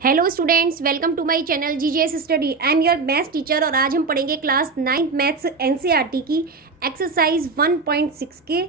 Hello students, welcome to my channel GJS study. I am your maths teacher और आज हम पढ़ेंगे class 9th maths NCERT की exercise 1.6 के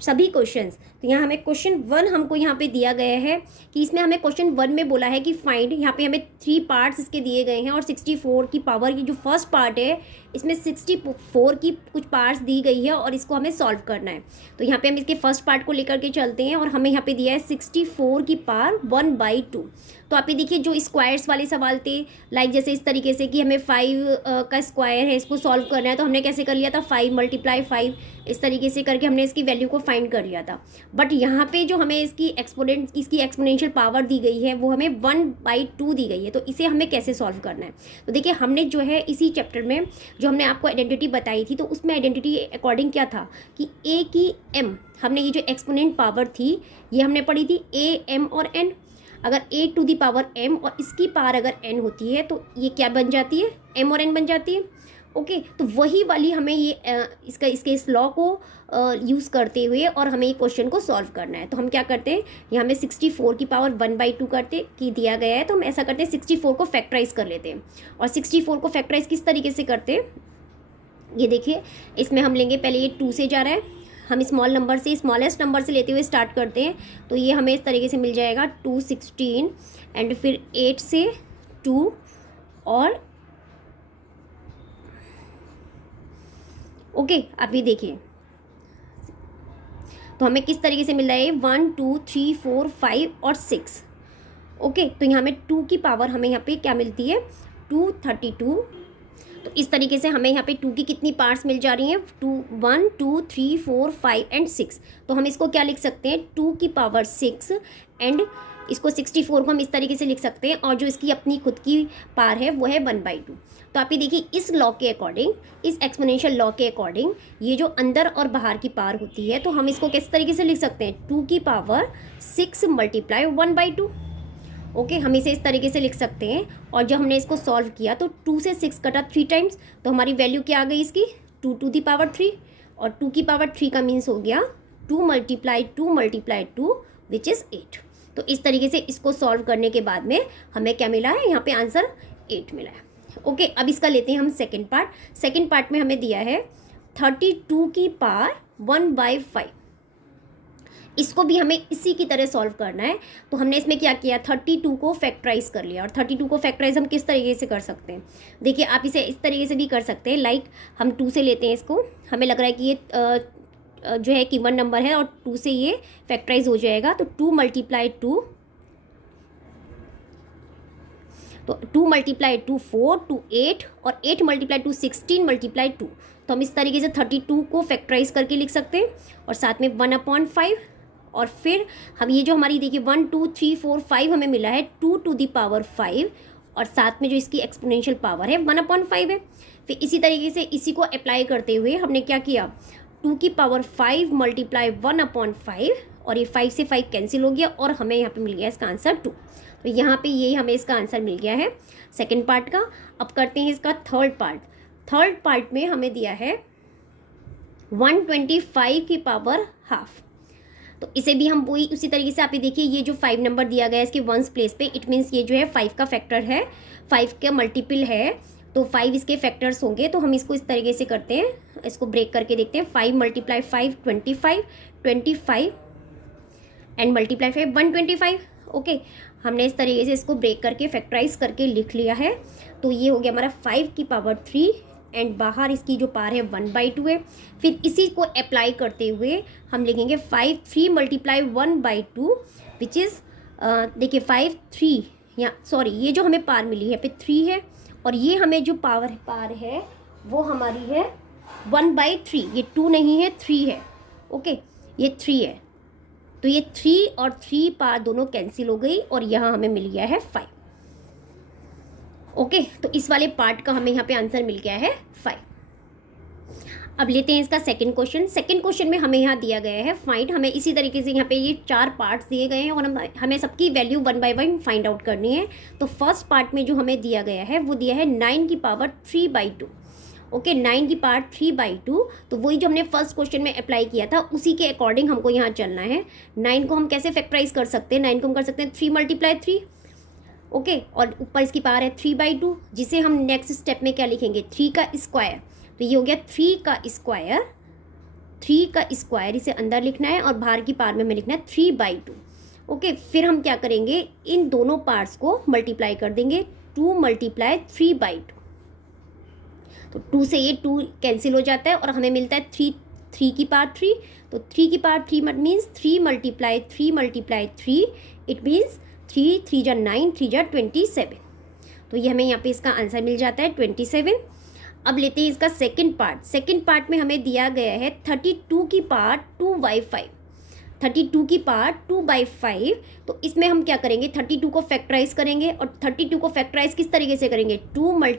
सभी क्वेश्चंस। तो यहाँ हमें क्वेश्चन 1 हमको यहाँ पे दिया गया है कि इसमें हमें क्वेश्चन 1 में बोला है कि फाइंड, यहाँ पे हमें 3 पार्ट्स इसके दिए गए हैं और 64 की पावर की जो फर्स्ट पार्ट है इसमें 64 की कुछ पार्ट्स दी गई है और इसको हमें सॉल्व करना है। तो यहाँ पे हम इसके फर्स्ट पार्ट को लेकर के चलते हैं और हमें यहाँ पे दिया है 64 की पावर 1/2। तो आप ये देखिए, जो स्क्वायर्स वाले सवाल थे, लाइक जैसे इस तरीके से कि हमें 5 का स्क्वायर है, इसको सॉल्व करना है, तो हमने कैसे कर लिया था 5 × 5, इस तरीके से करके हमने इसकी वैल्यू को फाइंड कर लिया था। बट यहाँ पे जो हमें इसकी एक्सपोनेंशियल पावर दी गई है वो हमें 1/2 दी गई है। तो इसे हमें कैसे सॉल्व करना है, तो देखिए हमने जो है इसी चैप्टर में जो हमने आपको आइडेंटिटी बताई थी, तो उसमें आइडेंटिटी अकॉर्डिंग क्या था कि ए की एम, हमने ये जो एक्सपोनेंट पावर थी ये हमने पढ़ी थी ए, एम और एन। अगर a⁴m और इसकी पावर अगर n होती है तो ये क्या बन जाती है, m और n बन जाती है। ओके, तो वही वाली हमें ये इसके इस लॉ को यूज़ करते हुए और हमें ये क्वेश्चन को सॉल्व करना है। तो हम क्या करते हैं, यहाँ हमें 64 की पावर 1/2 करते की दिया गया है, तो हम ऐसा करते हैं 64 को फैक्टराइज कर लेते हैं। और 64 को फैक्टराइज किस तरीके से करते हैं, ये देखिए, इसमें हम लेंगे, पहले ये 2 से जा रहा है, हम स्मॉल नंबर से, स्मॉलेस्ट नंबर से लेते हुए स्टार्ट करते हैं। तो ये हमें इस तरीके से मिल जाएगा 216 एंड फिर 8 से 2 और ओके, आप ये देखिए, तो हमें किस तरीके से मिल रहा है 1 2 3 4 5 और 6। ओके, तो यहाँ हमें 2 की पावर हमें यहाँ पे क्या मिलती है 232। तो इस तरीके से हमें यहाँ पे 2 की कितनी पार्ट्स मिल जा रही हैं 1 2 3 4 5 एंड 6। तो हम इसको क्या लिख सकते हैं 2 की पावर 6 एंड इसको 64 को हम इस तरीके से लिख सकते हैं, और जो इसकी अपनी खुद की पावर है वो है 1/2। तो आप ये देखिए, इस लॉ के अकॉर्डिंग, इस एक्सपोनेंशियल लॉ के अकॉर्डिंग ये जो अंदर और बाहर की पावर होती है, तो हम इसको किस तरीके से लिख सकते हैं 2 की पावर 6 × 1/2। ओके, हम इसे इस तरीके से लिख सकते हैं। और जब हमने इसको सॉल्व किया तो 2 से 6 कटा 3 टाइम्स, तो हमारी वैल्यू क्या आ गई इसकी 2 टू दी पावर 3, और 2 की पावर 3 का मीन्स हो गया 2 × 2 विच इज़ 8। तो इस तरीके से इसको सॉल्व करने के बाद में हमें क्या मिला है, यहाँ पे आंसर 8 मिला है। ओके, अब इसका लेते हैं हम सेकेंड पार्ट। सेकेंड पार्ट में हमें दिया है 32 की पावर 1/5। इसको भी हमें इसी की तरह सॉल्व करना है। तो हमने इसमें क्या किया 32 को फैक्टराइज कर लिया। और 32 को फैक्टराइज हम किस तरीके से कर सकते हैं, देखिए आप इसे इस तरीके से भी कर सकते हैं, लाइक हम 2 से लेते हैं इसको, हमें लग रहा है कि ये जो है कि 1 नंबर है और 2 से ये फैक्टराइज हो जाएगा। तो 2 × 2, तो 2 × 2 4 2 8 और 8 × 2 16 × 2। तो हम इस तरीके से 32 को फैक्टराइज करके लिख सकते हैं और साथ में 1/5। और फिर हम ये जो हमारी देखिए 1 2 3 4 5 हमें मिला है 2 टू दी पावर 5, और साथ में जो इसकी एक्सपोनेंशियल पावर है 1/5 है। फिर इसी तरीके से इसी को अप्लाई करते हुए हमने क्या किया 2 की पावर 5 × 1/5, और ये 5 से 5 कैंसिल हो गया और हमें यहाँ पे मिल गया इसका आंसर 2। तो यहाँ पे यही हमें इसका आंसर मिल गया है सेकेंड पार्ट का। अब करते हैं इसका थर्ड पार्ट। थर्ड पार्ट में हमें दिया है 125 की पावर हाफ। तो इसे भी हम वही उसी तरीके से, आप ये देखिए, ये जो 5 नंबर दिया गया है इसके वंस प्लेस पे, इट मीन्स ये जो है 5 का फैक्टर है, 5 का मल्टीपल है, तो 5 इसके फैक्टर्स होंगे। तो हम इसको इस तरीके से करते हैं, इसको ब्रेक करके देखते हैं। 5 × 5 25 25 एंड मल्टीप्लाई 5 125। ओके, हमने इस तरीके से इसको ब्रेक करके फैक्टराइज करके लिख लिया है। तो ये हो गया हमारा 5 की पावर 3 एंड बाहर इसकी जो पावर है 1/2 है। फिर इसी को अप्लाई करते हुए हम लिखेंगे 3 × 1/2 विच इज़, देखिए 5 3, या सॉरी, ये जो हमें पावर मिली है पे 3 है, और ये हमें जो पावर है वो हमारी है 1/3। ये 2 नहीं है 3 है। ओके, ये 3 है, तो ये 3 और 3 पावर दोनों कैंसिल हो गई और यहाँ हमें मिल गया है 5। ओके, तो इस वाले पार्ट का हमें यहाँ पे आंसर मिल गया है 5। अब लेते हैं इसका सेकंड क्वेश्चन। सेकंड क्वेश्चन में हमें यहाँ दिया गया है फाइंड, हमें इसी तरीके से यहाँ पे ये 4 पार्ट्स दिए गए हैं और हमें सबकी वैल्यू 1 बाय 1 फाइंड आउट करनी है। तो फर्स्ट पार्ट में जो हमें दिया गया है वो दिया है 9 की पावर 3/2। ओके, 9 की पावर 3/2, तो वही जो हमने फर्स्ट क्वेश्चन में अप्लाई किया था उसी के अकॉर्डिंग हमको यहाँ चलना है। 9 को हम कैसे फैक्टराइज कर सकते हैं, 9 को हम कर सकते हैं 3 × 3, ओके, और ऊपर इसकी पावर है 3/2, जिसे हम नेक्स्ट स्टेप में क्या लिखेंगे, 3 का स्क्वायर। तो ये हो गया 3 का स्क्वायर, 3 का स्क्वायर इसे अंदर लिखना है और बाहर की पावर में हमें लिखना है 3/2। ओके, फिर हम क्या करेंगे, इन दोनों पार्ट्स को मल्टीप्लाई कर देंगे, 2 × 3/2। तो 2 से ये 2 कैंसिल हो जाता है और हमें मिलता है 3 की पावर 3। तो 3 की पावर 3 मीन्स 3 × 3 इट मीन्स 3 3 जा 9, 3 जा 27। तो ये हमें यहाँ पे इसका आंसर मिल जाता है 27। अब लेते हैं इसका सेकंड पार्ट। सेकंड पार्ट में हमें दिया गया है 32 की पावर 2/5, 32 की पावर 2/5। तो इसमें हम क्या करेंगे, 32 को फैक्टराइज करेंगे, और 32 को फैक्टराइज किस तरीके से करेंगे, 2 ×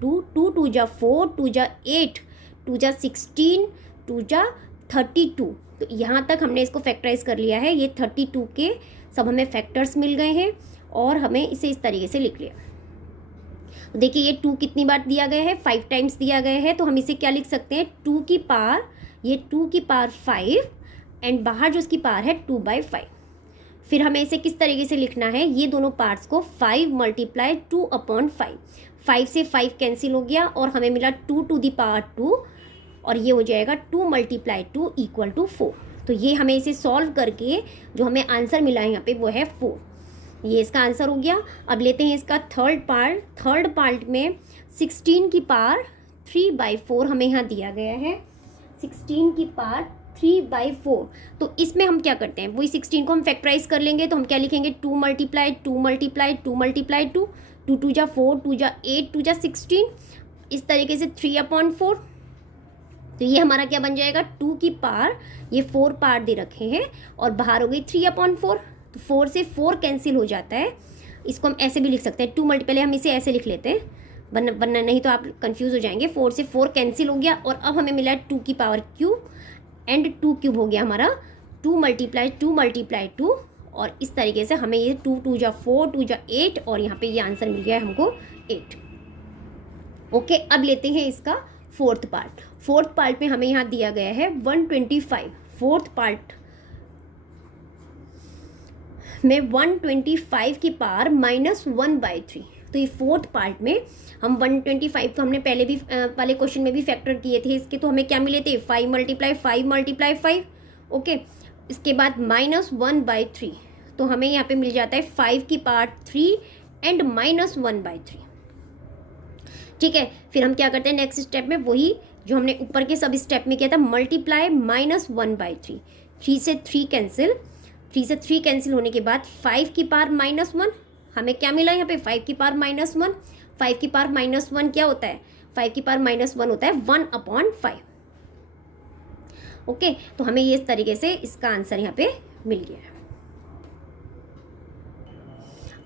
2 2 2 जा 4, 2 जा 8, 2 जा 16, 2 जा 32। तो यहाँ तक हमने इसको फैक्टराइज कर लिया है। ये 32 के सब हमें फैक्टर्स मिल गए हैं और हमें इसे इस तरीके से लिख लिया। तो देखिए ये 2 कितनी बार दिया गया है, 5 टाइम्स दिया गया है। तो हम इसे क्या लिख सकते हैं, 2 की पावर, ये 2 की पावर 5 एंड बाहर जो इसकी पावर है 2/5। फिर हमें इसे किस तरीके से लिखना है, ये दोनों पार्ट्स को 5 × 2/5। 5 से 5 कैंसिल हो गया और हमें मिला 2 to the power 2, और ये हो जाएगा 2 × 2 = 4। तो ये हमें इसे सॉल्व करके जो हमें आंसर मिला है यहाँ पे वो है 4। ये इसका आंसर हो गया। अब लेते हैं इसका थर्ड पार्ट। थर्ड पार्ट में 16 की पावर 3/4 हमें यहाँ दिया गया है, 16 की पावर 3/4। तो इसमें हम क्या करते हैं, वही 16 को हम फैक्टराइज कर लेंगे। तो हम क्या लिखेंगे, 2 × 2 × 2 × 2, 2 2 जा 4, 2 जा 8, 2 जा 16, इस तरीके से 3/4। तो ये हमारा क्या बन जाएगा, 2 की पावर, ये 4 पार्ट दे रखे हैं और बाहर हो गई 3/4। तो 4 से 4 कैंसिल हो जाता है। इसको हम ऐसे भी लिख सकते हैं, 2 पहले हम इसे ऐसे लिख लेते हैं, वरना नहीं तो आप कंफ्यूज हो जाएंगे। 4 से 4 कैंसिल हो गया और अब हमें मिला है 2 की पावर क्यूब एंड 2 क्यूब हो गया हमारा 2 × 2 × 2, और इस तरीके से हमें ये 2 2 जा 4, 2 जा 8, और यहाँ पे ये आंसर मिल गया है हमको 8। ओके, अब लेते हैं इसका फोर्थ पार्ट। फोर्थ पार्ट में हमें यहाँ दिया गया है 125। फोर्थ पार्ट में 125 की पावर -1/3। तो ये फोर्थ पार्ट में हम 125 तो हमने पहले भी वाले क्वेश्चन में भी फैक्टर किए थे इसके। तो हमें क्या मिले थे, 5 × 5 × 5। ओके, इसके बाद -1/3। तो हमें यहाँ पे मिल जाता है 5 की पावर 3 एंड -1/3। ठीक है, फिर हम क्या करते हैं नेक्स्ट स्टेप में, वही जो हमने ऊपर के सब स्टेप में किया था, मल्टीप्लाई -1/3। 3 से 3 कैंसिल, 3 से 3 कैंसिल होने के बाद 5 की पावर -1, हमें क्या मिला यहाँ पे, 5 की पावर -1। 5 की पावर -1 क्या होता है, 5 की पावर -1 होता है 1/5। ओके, तो हमें ये इस तरीके से इसका आंसर यहाँ पे मिल गया है।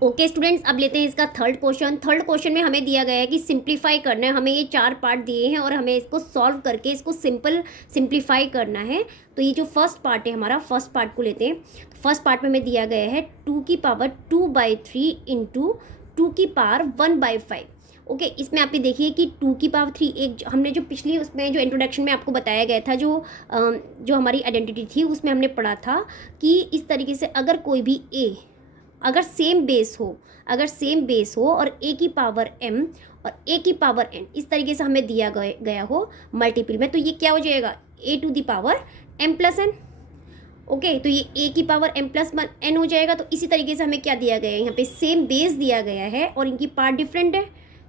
ओके स्टूडेंट्स, अब लेते हैं इसका थर्ड क्वेश्चन। थर्ड क्वेश्चन में हमें दिया गया है कि सिंप्लीफाई करना है। हमें ये 4 पार्ट दिए हैं और हमें इसको सॉल्व करके इसको सिंप्लीफाई करना है। तो ये जो फर्स्ट पार्ट है हमारा, फर्स्ट पार्ट को लेते हैं। फर्स्ट पार्ट में हमें दिया गया है 2 की पावर 2/3 इंटू 2 की पावर 1/5। ओके, इसमें आप ये देखिए कि 2 की पावर 3, एक हमने जो पिछली उसमें जो इंट्रोडक्शन में आपको बताया गया था, जो हमारी आइडेंटिटी थी, उसमें हमने पढ़ा था कि इस तरीके से अगर कोई भी अगर सेम बेस हो और a की पावर m और a की पावर n इस तरीके से हमें दिया गया हो मल्टीपल में, तो ये क्या हो जाएगा, a⁴ m+n। ओके, तो ये a की पावर m+n हो जाएगा। तो इसी तरीके से हमें क्या दिया गया है, यहाँ पे सेम बेस दिया गया है और इनकी पार्ट डिफरेंट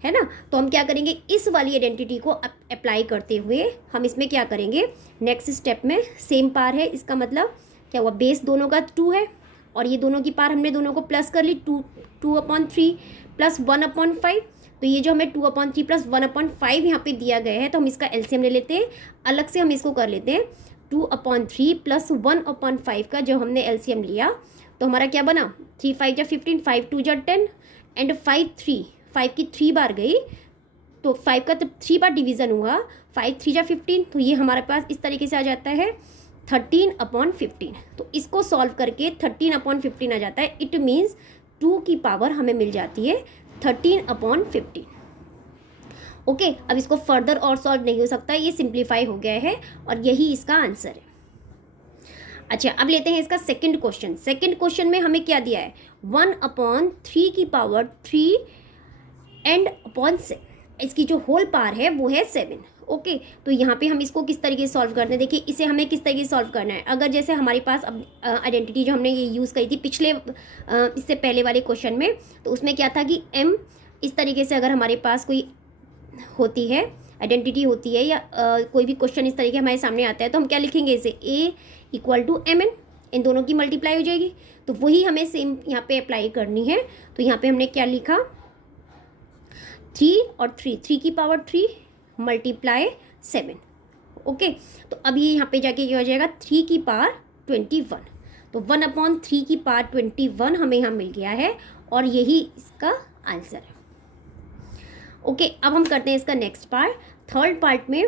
है ना। तो हम क्या करेंगे, इस वाली आइडेंटिटी को अप्लाई करते हुए हम इसमें क्या करेंगे, नेक्स्ट स्टेप में सेम पार है, इसका मतलब क्या हुआ, बेस दोनों का 2 है और ये दोनों की पार हमने दोनों को प्लस कर ली, 2/3 + 1/5। तो ये जो हमें 2/3 + 1/5 यहाँ पे दिया गया है, तो हम इसका एलसीएम ले लेते हैं। अलग से हम इसको कर लेते हैं, 2/3 + 1/5 का जो हमने एलसीएम लिया तो हमारा क्या बना, 3 5 जा 15, 5 2 जा 10 एंड 5 की 3 बार गई, तो 5 का 3 बार डिवीज़न हुआ, 5 3 जा 15। तो ये हमारे पास इस तरीके से आ जाता है 13/15। तो इसको सॉल्व करके 13/15 आ जाता है। इट मीन्स 2 की पावर हमें मिल जाती है 13/15। ओके, अब इसको फर्दर और सॉल्व नहीं हो सकता, ये सिंप्लीफाई हो गया है और यही इसका आंसर है। अच्छा, अब लेते हैं इसका सेकंड क्वेश्चन। सेकंड क्वेश्चन में हमें क्या दिया है, 1/3 एंड अपॉन 7, इसकी जो होल पावर है वो है 7। ओके, तो यहाँ पे हम इसको किस तरीके से सॉल्व करते हैं, देखिए इसे हमें किस तरीके से सॉल्व करना है। अगर जैसे हमारे पास अब आइडेंटिटी जो हमने ये यूज़ करी थी पिछले इससे पहले वाले क्वेश्चन में, तो उसमें क्या था कि m इस तरीके से अगर हमारे पास कोई होती है आइडेंटिटी होती है या कोई भी क्वेश्चन इस तरीके हमारे सामने आता है, तो हम क्या लिखेंगे इसे a = mn, इन दोनों की मल्टीप्लाई हो जाएगी। तो वही हमें सेम यहाँ पे अप्लाई करनी है। तो यहाँ पे हमने क्या लिखा, 3 और 3 की पावर 3 × 7। ओके, तो अब ये यहाँ पे जाके क्या हो जाएगा, 3 की पावर 21। तो 1/3 की पावर 21 हमें यहाँ मिल गया है और यही इसका आंसर है। ओके, अब हम करते हैं इसका नेक्स्ट पार्ट। थर्ड पार्ट में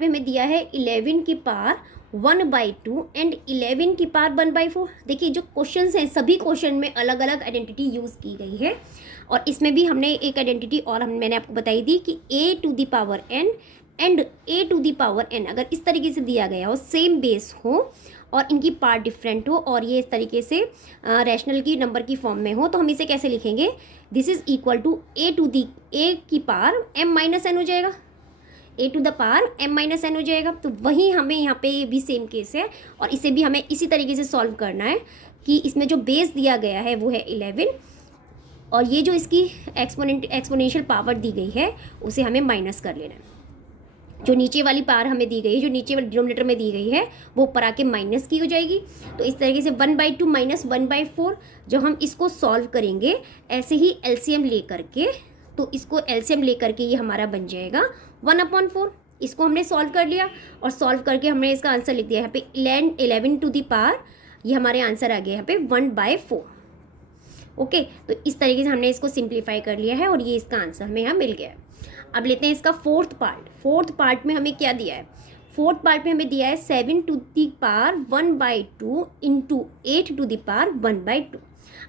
हमें दिया है 11 की पावर 1/2 एंड 11 की पावर 1/4। देखिए जो क्वेश्चंस हैं सभी क्वेश्चन में अलग अलग आइडेंटिटी यूज़ की गई है और इसमें भी हमने एक आइडेंटिटी और मैंने आपको बताई थी कि a⁴n एंड a⁴n अगर इस तरीके से दिया गया हो, सेम बेस हो और इनकी पार्ट डिफरेंट हो और ये इस तरीके से रैशनल की नंबर की फॉर्म में हो, तो हम इसे कैसे लिखेंगे, this is equal to a की पावर m-n हो जाएगा, a⁴m-n हो जाएगा। तो वही हमें यहाँ पे भी सेम केस है और इसे भी हमें इसी तरीके से सॉल्व करना है कि इसमें जो बेस दिया गया है वो है 11 और ये जो इसकी एक्सपोनेंशियल पावर दी गई है उसे हमें माइनस कर लेना है। जो नीचे वाली पावर हमें दी गई है, जो नीचे वाले डिनोमिनेटर में दी गई है, वो ऊपर आके माइनस की हो जाएगी। तो इस तरीके से 1/2 माइनस 1/4 जब हम इसको सॉल्व करेंगे ऐसे ही एलसीएम ले करके, तो इसको एलसीएम ले करके ये हमारा बन जाएगा 1/4। इसको हमने सॉल्व कर लिया और सॉल्व करके हमने इसका आंसर लिख दिया यहाँ पे 11 टू दी पावर, ये हमारे आंसर आ गया यहाँ पे 1/4। ओके, तो इस तरीके से हमने इसको सिंप्लीफाई कर लिया है और ये इसका आंसर हमें यहाँ मिल गया है। अब लेते हैं इसका फोर्थ पार्ट में हमें क्या दिया है, फोर्थ पार्ट में हमें दिया है 7 to the power 1/2 into 8 to the power 1/2।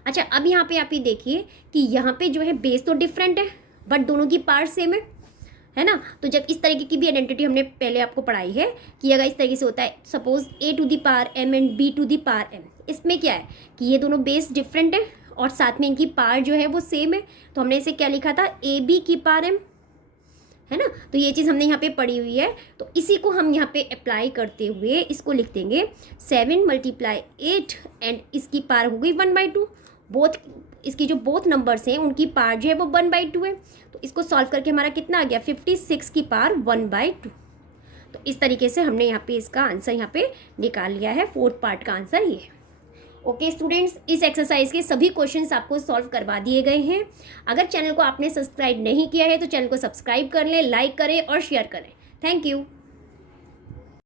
अच्छा, अब यहाँ पे आप ये देखिए कि यहाँ पे जो है बेस तो डिफरेंट है बट दोनों की पावर सेम है ना। तो जब इस तरीके की भी आइडेंटिटी हमने पहले आपको पढ़ाई है कि अगर इस तरीके से होता है, सपोज a⁴m एंड b⁴m, इसमें क्या है कि ये दोनों बेस डिफरेंट है और साथ में इनकी पावर जो है वो सेम है, तो हमने इसे क्या लिखा था, ab⁴m, है ना। तो ये चीज़ हमने यहाँ पे पढ़ी हुई है, तो इसी को हम यहाँ पे अप्लाई करते हुए इसको लिख देंगे 7 × 8 एंड इसकी पावर हो गई 1/2। बोथ इसकी जो बोथ नंबर्स हैं उनकी पावर जो है वो 1/2 है। तो इसको सॉल्व करके हमारा कितना आ गया, 56 की पावर 1/2। तो इस तरीके से हमने यहाँ पे इसका आंसर यहाँ पे निकाल लिया है। फोर्थ पार्ट का आंसर ये है। ओके स्टूडेंट्स, इस एक्सरसाइज के सभी क्वेश्चंस आपको सॉल्व करवा दिए गए हैं। अगर चैनल को आपने सब्सक्राइब नहीं किया है तो चैनल को सब्सक्राइब कर लें, लाइक करें और शेयर करें। Thank you.